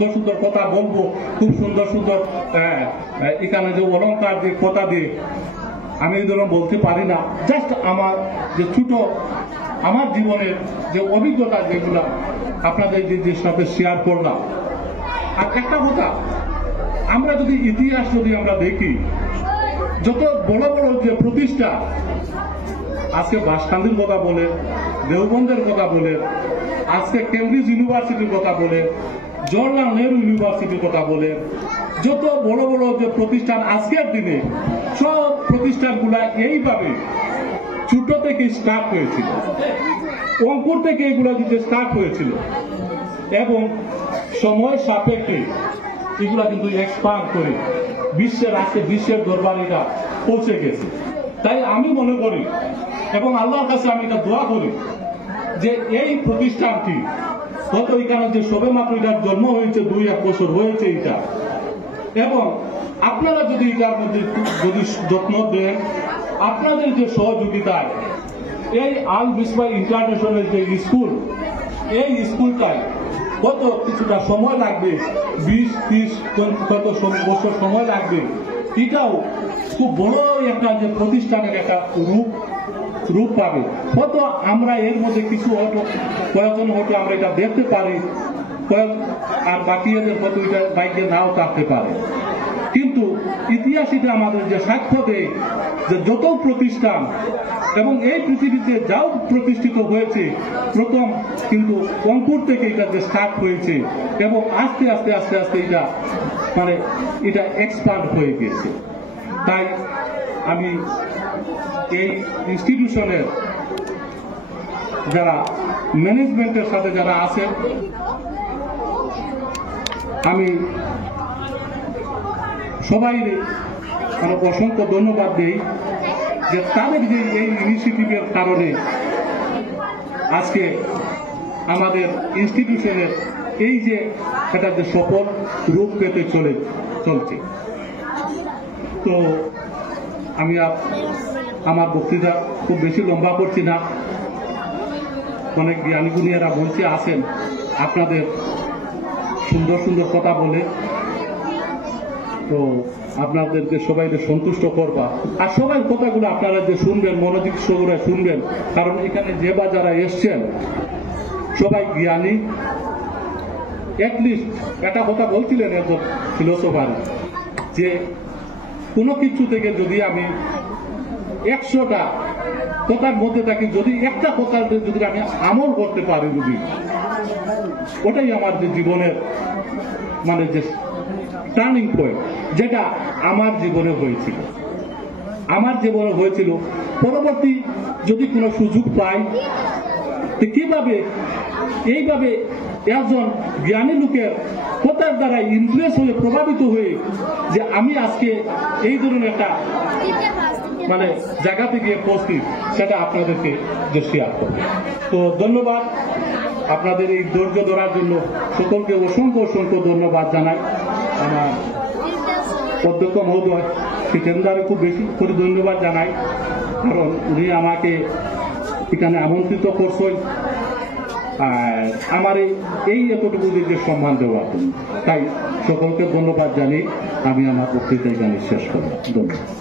সুন্দর সুন্দর কথা বলবো, খুব সুন্দর সুন্দর এখানে যে অলঙ্কার দিয়ে কথা দিয়ে আমি এই ধরনের বলতে পারি না। জাস্ট আমার যে ছোট আমার জীবনের যে অভিজ্ঞতা যেগুলা আপনাদের যে সাথে শেয়ার করলাম। আর একটা কথা, আমরা যদি ইতিহাস যদি আমরা দেখি, যত বড় বড় যে প্রতিষ্ঠা আজকে বাসকান্দির কথা বলে, দেওবন্দের কথা বলে, আজকে কেমব্রিজ ইউনিভার্সিটির কথা বলে, জওহরলাল নেহরু ইউনিভার্সিটির কথা বলে, যত বড় বড় যে প্রতিষ্ঠান আজকের দিনে সব প্রতিষ্ঠানগুলা এইভাবে ছোট থেকে স্টার্ট হয়েছিল, অঙ্কুর থেকে এগুলো দিতে স্টার্ট হয়েছিল এবং সময় সাপেক্ষে এগুলা কিন্তু এক্সপান্ড করে বিশ্বের আজকে বিশ্বের দরবারে এটা পৌঁছে গেছে। তাই আমি মনে করি এবং আল্লাহর কাছে আমি এটা দোয়া করি যে এই প্রতিষ্ঠানটি গত এখানে যে সবে মাত্র এটার জন্ম হয়েছে, 2-1 বছর হয়েছে এটা, এবং আপনারা যদি এটার মধ্যে যদি যত্ন দেন, আপনাদের যে সহযোগিতায় এই আল মিসবাহ ইন্টারন্যাশনাল যে স্কুল, এই স্কুলটায় কত কিছুটা সময় লাগবে, 20-30 কত বছর সময় লাগবে, এটাও খুব বড় একটা যে প্রতিষ্ঠানের একটা রূপ পাবে। হয়তো আমরা এর মধ্যে কিছু হয়তো কয়েকজন হয়তো আমরা এটা দেখতে পারি, আর বাকি এদের হয়তো এটা বাইকে নাও থাকতে পারে, কিন্তু ইতিহাস এটা আমাদের যে সাক্ষ্য দেয় যে যত প্রতিষ্ঠান এবং এই পৃথিবীতে যাও প্রতিষ্ঠিত হয়েছে, প্রথম কিন্তু অঙ্কুর থেকে এটা যে স্টার্ট হয়েছে এবং আস্তে আস্তে আস্তে আস্তে এটা মানে এটা এক্সপান্ড হয়ে গেছে। তাই আমি এই ইনস্টিটিউশনের যারা ম্যানেজমেন্টের সাথে যারা আছেন, আমি সবাই অসংখ্য ধন্যবাদ দিই যে তাদের যে এই ইনিশিয়েটিভের কারণে আজকে আমাদের ইনস্টিটিউশনের এই যে এটা যে সফল রূপ পেতে চলছে। তো আমি আমার বক্তৃতা খুব বেশি লম্বা করছি না, অনেক জ্ঞানী গুণীরা বলতে আসেন আপনাদের সুন্দর সুন্দর কথা বলে, তো আপনাদেরকে সবাইকে সন্তুষ্ট করবা, আর সবাই কথাগুলো আপনারা যে শুনবেন মনোযোগ সহকারে শুনবেন, কারণ এখানে যে বা যারা এসছেন সবাই জ্ঞানী। অ্যাটলিস্ট একটা কথা বলছিলেন একজন ফিলোসফার যে কোনো কিছু থেকে যদি আমি 100টা কথার মধ্যে থাকি, যদি একটা কথার যদি আমি আমল করতে পারি, যদি ওটাই আমার যে জীবনের মানে যে টার্নিং পয়েন্ট, যেটা আমার জীবনে হয়েছিল। পরবর্তী যদি কোনো সুযোগ পাই, কিভাবে এইভাবে একজন জ্ঞানী লোকের কথার দ্বারা ইমপ্রেস হয়ে প্রভাবিত হয়ে যে আমি আজকে এই ধরনের একটা মানে জায়গাতে গিয়ে পৌঁছি, সেটা আপনাদেরকে যে শেয়ার করব। তো ধন্যবাদ আপনাদের এই ধৈর্য ধরার জন্য, সকলকে অসংখ্য অসংখ্য ধন্যবাদ জানাই। আমার অধ্যক্ষ মহোদয় সিকেন্দারে খুব বেশি করে ধন্যবাদ জানাই, কারণ উনি আমাকে এখানে আমন্ত্রিত করছেন আর আমার এই এতটুকু যে সম্মান দেওয়ার জন্য। তাই সকলকে ধন্যবাদ জানিয়ে আমি আমার বক্তৃতা এখানে শেষ করব। ধন্যবাদ।